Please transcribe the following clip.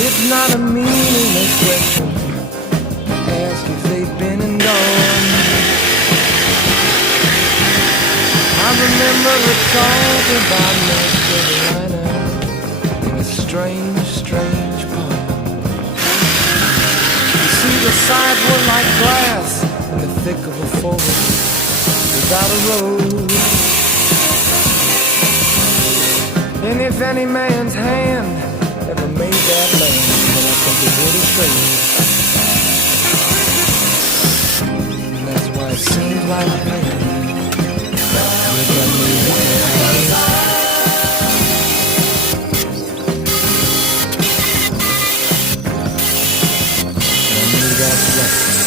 It's not a meaningless question. Ask if they've been and gone. I remember the talk about North Carolina in a strange, strange poem. You see, the sides were like glass in the thick of a forest without a road. And if any man's hand ever made that land, then I think it would have showed. And that's why it seems like pain. That's right.